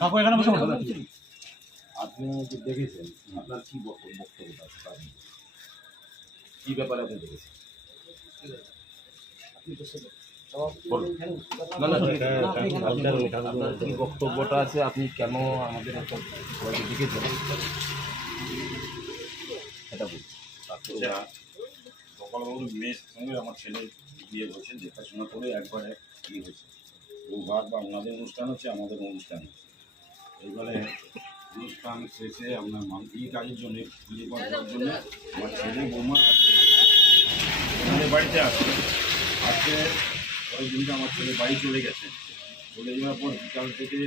কাকু এখানে বসে আপনি যে দেখেছেন আপনার আছে আপনি দেখেছেন বলুন। আপনার কি বক্তব্যটা আছে? আপনি কেন আমাদের একটা সবাইকে দেখেছেন এটা বলুন। আচ্ছা মেয়ের সঙ্গে আমার ছেলে বিয়ে হয়েছে দেখাশোনা করে একবারে বিয়ে হয়েছে। বৌভাত বা ওনাদের অনুষ্ঠান হচ্ছে আমাদের অনুষ্ঠান হচ্ছে। এইবারে অনুষ্ঠান শেষে আপনার মান্থলি কাজের জন্য বিয়ে করার জন্য আমার ছেলে বৌমা আমাদের বাড়িতে আসে আজকে ওই দিনটা আমার ছেলে বাড়ি চলে গেছে। চলে যাওয়ার পর বিকাল থেকে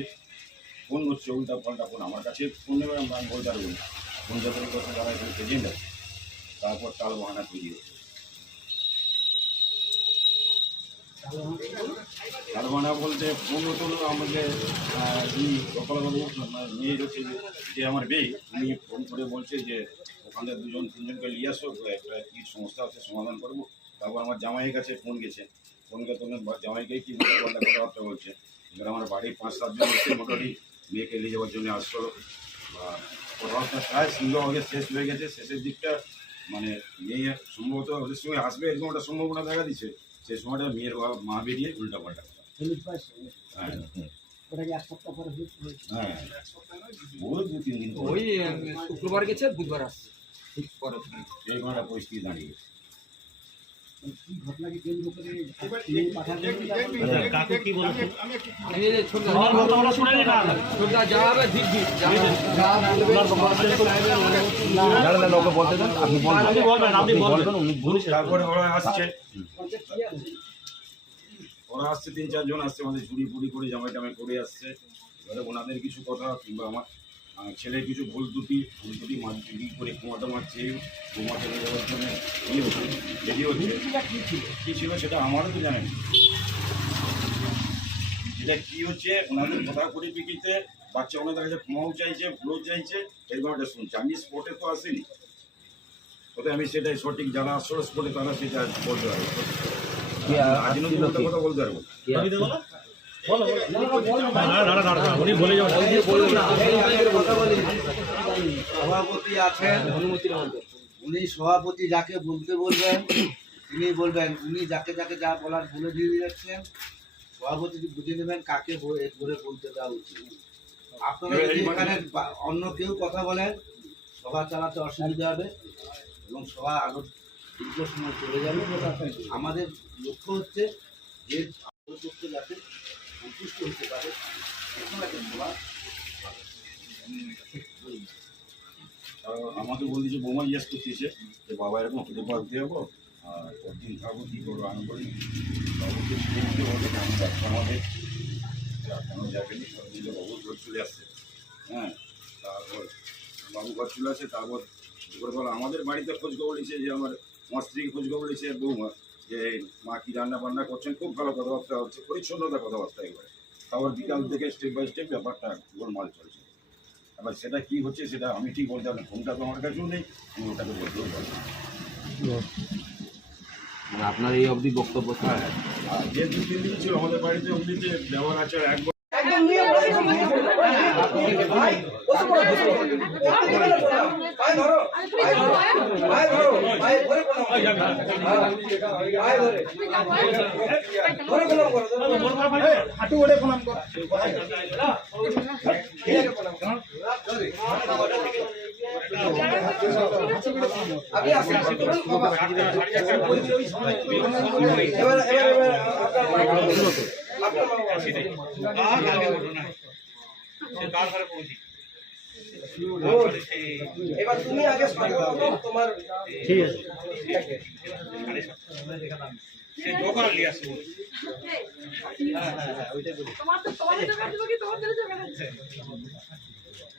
ফোন হচ্ছে উল্টা পাল্টা ফোন আমার কাছে ফোন নেবে আমরা আমি বলতে পারব না। ফোন যত কথা তারা এখানে এজেন্ট আছে। তারপর তাল বাহানা তৈরি হচ্ছে তাল বাহানা বলতে ফোন হতো আমাকে গোপালবাবু মেয়ে হচ্ছে যে- আমার মেয়ে, উনি ফোন করে বলছে যে ওখানে দুজন তিনজনকে নিয়ে আসো, একটা কী সমস্যা আছে সমাধান করব? তারপর আমার জামাইয়ের কাছে ফোন গেছে। ফোন গেছে তখন জামাইকে কি কথাবার্তা বলছে। এবার আমার বাড়ির পাঁচ সাতজন মোটামুটি মেয়েকে নিয়ে যাওয়ার জন্য আসলো। বা কথাবার্তা প্রায় সুন্দরভাবে শেষ হয়ে গেছে শেষের দিকটা মানে মেয়ে সম্ভবত ওদের সঙ্গে আসবে এরকম একটা সম্ভাবনা দেখা দিচ্ছে। সেই সময়টা মেয়ের বাবা মা বেরিয়ে উল্টা পাল্টা হ্যাঁ। হ্যাঁ। ওই দু তিন দিন ওই শুক্রবার গেছে বুধবার আসছে। ঠিক পরে এরকম একটা পরিস্থিতি দাঁড়িয়ে গেছে। ওরা আসছে তিন চারজন আসছে আমাদের ঝুড়ি ফুড়ি করে জামাই টামাই করে আসছে ওনাদের কিছু কথা কিংবা আমার ছেলের কিছু ভুল দুটি ভুল দুটি মার চুরি করে কুমাটা মারছে নিয়ে যাওয়ার জন্য ই হচ্ছে? রেডি হচ্ছে? কী ছিল সেটা আমারও তো জানেন এটা কী হচ্ছে ওনাদের কথা পরিপ্রেক্ষিতে বাচ্চা ওনাদের কাছে ক্ষমাও চাইছে ভুলও চাইছে এরকম একটা শুনছি। আমি স্পটে তো আসিনি। তবে আমি সেটাই সঠিক যারা আসলে স্পটে তারা সেটা বলতে পারব। কে আজ নতুন কথা বলতে পারব। বলে সভাপতি আছেন। উনি সভাপতি যাকে বলতে বলবেন, তিনি বলবেন, উনি যাকে যাকে যা বলার বলে দিয়ে যাচ্ছেন সভাপতি বুঝে নেবেন কাকে ব- এ করে বলতে দেওয়া উচিত। আপনারা যদি এখানে অন্য কেউ কথা বলেন, সভা চালাতে অসুবিধা হবে এবং সভা আরও দীর্ঘ সময় চলে যাবে। আমাদের লক্ষ্য হচ্ছে যে যাতে সন্তুষ্ট হতে পারে একটা আর আমাকে বলছে যে, বৌমা জিজ্ঞেস করতেছে যে, বাবা, এরকম হতে পারতে যাব? আর কদিন থাকব কী করব আমি বলি বাবুকে দেখতে বলতে আমি যাচ্ছি আমাদের কেন যাবেনি সব মিলে বাবু ঘর চলে আসছে। হ্যাঁ তারপর বাবু ঘর চলে আসে, তারপর দুপুরবেলা আমাদের বাড়িতে খোঁজ খবর যে, আমার আমার স্ত্রীকে খোঁজ খবর বৌমা। যে মা কী রান্না বান্না করছেন খুব ভালো কথাবার্তা হচ্ছে পরিচ্ছন্নতা কথাবার্তা এবারে তারপর বিকাল থেকে স্টেপ বাই স্টেপ ব্যাপারটা গোলমাল চলছে এবার সেটা কি হচ্ছে সেটা আমি ঠিক বলতে পারি ফোনটা তো আমার কাছেও নেই আমি ওটাকে বলতেও পারব না। মানে আপনার এই অবধি বক্তব্য আর যে দু তিন দিন ছিল আমাদের বাড়িতে অমনিতে ব্যবহার আছে একবার হাঁটু ওঠে প্রণাম কর এবার তুমি আগে স্বাগত করো, তোমার ঠিক আছে তোমার তো তোমার জোগাড় দেবো কি তোমার জন্য জোগাড় আছে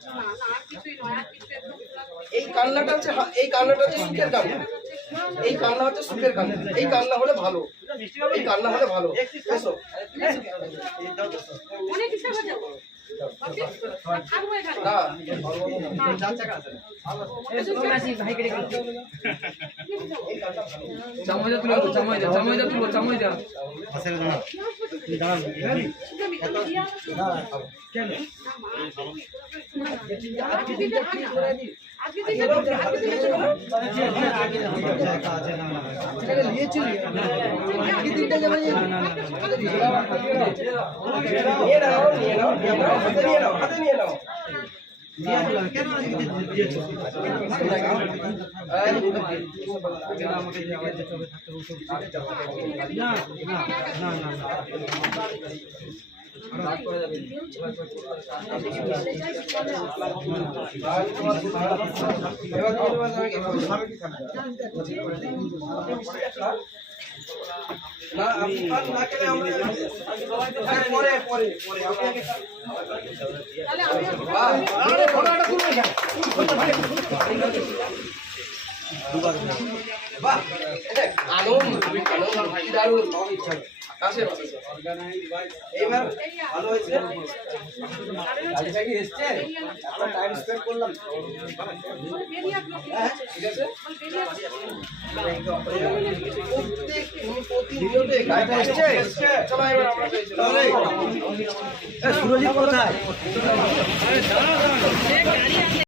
নয় আর কিছু এই কান্নাটা হচ্ছে এই কান্নাটা হচ্ছে সুখের কান্না। এই কান্না হচ্ছে সুখের কান্না। এই কান্না হলে ভালো। এই কান্না হলে ভালো। এসো অনেক চামচা তুলো চামচা চামচা তুলো চামচা আজকে দিতে আজকে দিতে আজকে না আপনি না খেলে আমরা হ্যাঁ, পরে পরে পরে আমি আরে ফটোটা তুলে বাহ, বাতাসে। এইবার ভালো হয়েছে? এসছে আমরা টাইম স্পেন্ড করলাম ঠিক আছে। বেরিয়ে আসলো